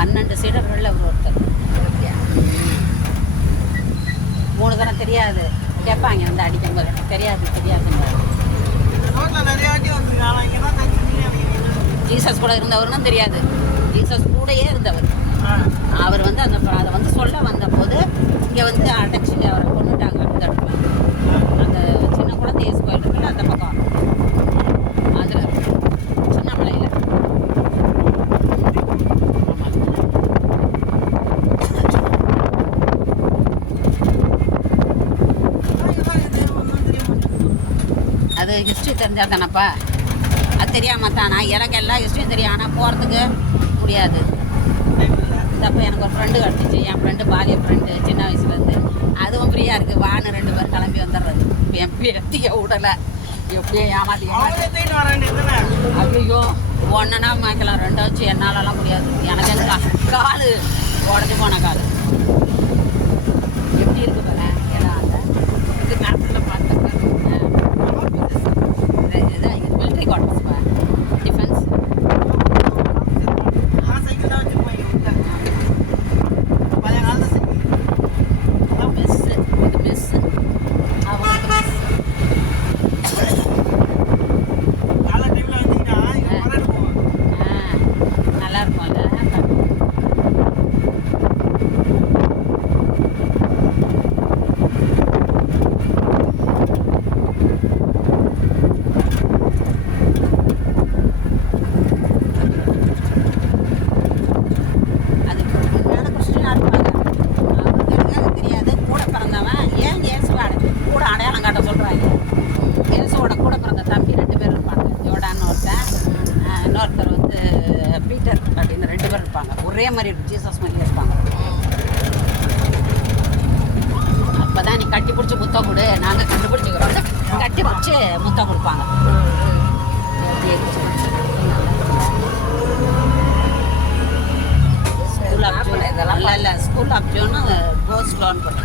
12 சீடர்களில் அவர் ஒருத்தர். 3 தரம் தெரியாது கேட்பாங்க வந்து அடிக்கும்போது, எனக்கு தெரியாதுங்க. ஜீசஸ் கூட இருந்தவருன்னு தெரியாது, ஜீசஸ் கூடயே இருந்தவர். அவர் வந்து அதை வந்து சொல்ல வந்த போது இங்கே வந்து அடைச்சி அவரை கொண்டுட்டாங்க. அந்த இடத்துல அந்த சின்ன குழந்தை இயேசு கோயில் இருக்குல்ல, அந்த பக்கம் அதில் சின்ன மலையில். அது ஹிஸ்ட்ரி தெரிஞ்சா தானப்பா. அது தெரியாமல் தானா? எனக்கு எல்லா ஹிஸ்ட்ரியும் தெரியும், ஆனால் போகிறதுக்கு முடியாது. அப்போ எனக்கு ஒரு ஃப்ரெண்டு கிடச்சிச்சு, என் ஃப்ரெண்டு பாலிய ஃப்ரெண்டு சின்ன வயசுலேருந்து. அதுவும் ஃப்ரீயாக இருக்குது, வான்னு 2 பேரும் கிளம்பி வந்துடுறது. என் பேத்திய விடலை, எப்படியோ ஏமாற்றி ஐயோ ஒன்றுனா மாய்க்கலாம், 2 வச்சு என்னாலலாம் முடியாது. எனக்கு அந்த கால் உடஞ்சி போன கால் எப்படி இருக்கு பாரு. ஏன்னா அந்த இது மேப்பில் பார்த்துருக்கேன். இதுதான் மிலிட்ரி குவார்டர்ஸ், டிஃபென்ஸ். ஒரே மாதிரி ஜீசஸ் மாதிரி இருப்பாங்க. அப்போதான் நீ கட்டி பிடிச்சி முத்தம் கொடு, நாங்கள் கண்டுபிடிச்சிக்கிறோம். கட்டி பிடிச்சி முத்தம் கொடுப்பாங்க. ஸ்கூல் ஆஃப் ஜூன் இதெல்லாம் இல்லை, ஸ்கூல் ஆஃப் ஜூன் கோஸ்லோன்னு போட்டு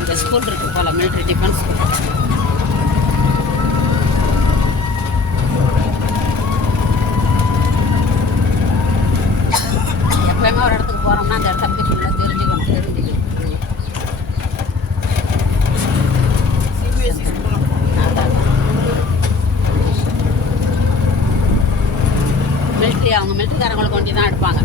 இந்த ஸ்கூல் இருக்குது போல், மிலிட்ரி டிஃபென்ஸ் ஸ்கூல். எப்பயுமே ஒரு இடத்துக்கு போகிறோம்னா அந்த இடத்த பற்றி ஃபுல்லாக தெரிஞ்சுக்கணும். மிலிட்ரி அவங்க மிலிட்ரிக்காரங்களுக்கு கொண்டு தான் எடுப்பாங்க.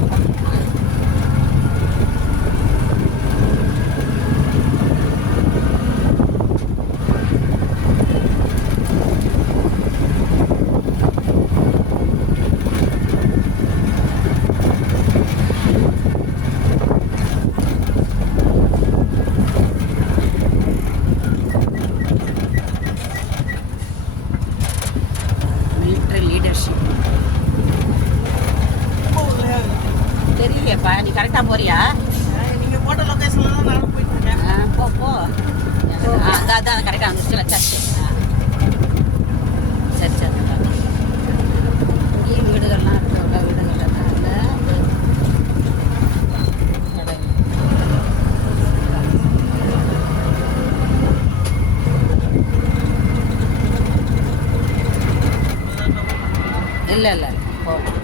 தெரியலையப்பா, நீ கரெக்டாக போறியா? நீங்கள் போட்ட லொக்கேஷனில் தான் நானும் போயிட்டு இருக்கேன். போ அதான் கரெக்டாக வந்துச்சுல சர்ச்சு. சரி இங்கேயும் வீடுகள்லாம் இருக்கு, உள்ள வீடுகள் இல்லை போகலாம்.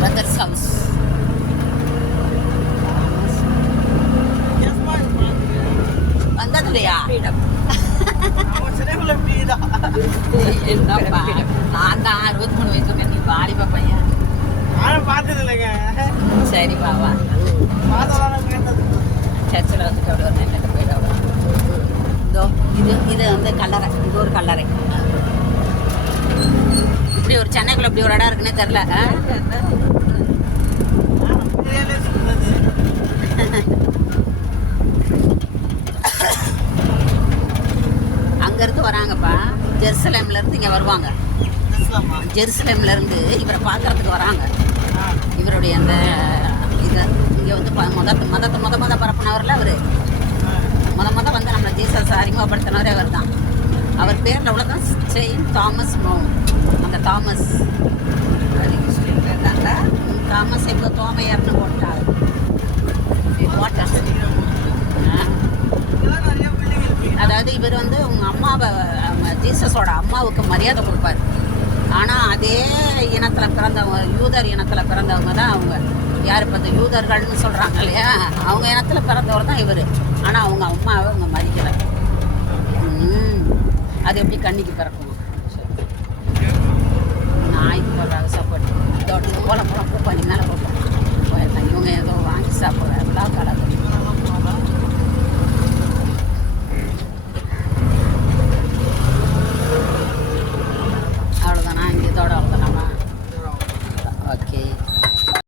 Brother's house. வந்ததுலையா? என்னப்பா, நான் தான் 63 வயசுக்கு நீ வாலிப பையன். பார்த்தது இல்லைங்க. சரி பாவா, சர்ச்சில் வந்துட்டு அப்படி ஒரு நின்றுட்டு போயிடும். இதோ இது வந்து கல்லறை, இது ஒரு கல்லறை. இப்படி ஒரு சென்னைக்குள்ள இப்படி ஒரு இடம் இருக்குன்னே தெரில. அங்கேருந்து வராங்கப்பா, ஜெருசலேம்லேருந்து இங்கே வருவாங்க. ஜெருசலேம்லேருந்து இவரை பார்க்கறதுக்கு வராங்க. இவருடைய அந்த இதை இங்கே வந்து மொத பரப்புனவரில் அவர் முத வந்து நம்மளை ஜீசஸ் அறிமுகப்படுத்தினவரே அவர் தான். அவர் பேரில் உள்ளதான் செயின்ட் தாமஸ் மவுண்ட். அந்த தாமஸ் எவ்வளோ தோமையார்னு போட்டார். குவார்ட்டர்ஸ். இதெல்லாம் நிறைய பில்டிங் இருக்கு. அதாவது இவர் வந்து உங்கள் அம்மாவை ஜீசஸோட அம்மாவுக்கு மரியாதை கொடுப்பாரு. ஆனால் அதே இனத்தில் பிறந்தவங்க, யூதர் இனத்தில் பிறந்தவங்க தான் அவங்க. யார் இப்போ இந்த யூதர்கள்னு சொல்கிறாங்க இல்லையா, அவங்க இனத்தில் பிறந்தவர் தான் இவர். ஆனால் அவங்க அம்மாவை அவங்க மதிக்கலை. அது எப்படி கண்ணிக்கு பிறக்கும்? நாய்க்கு போடுறாங்க சாப்பாடு. போல போல பூ பண்ணி மேலே போட்டோம்.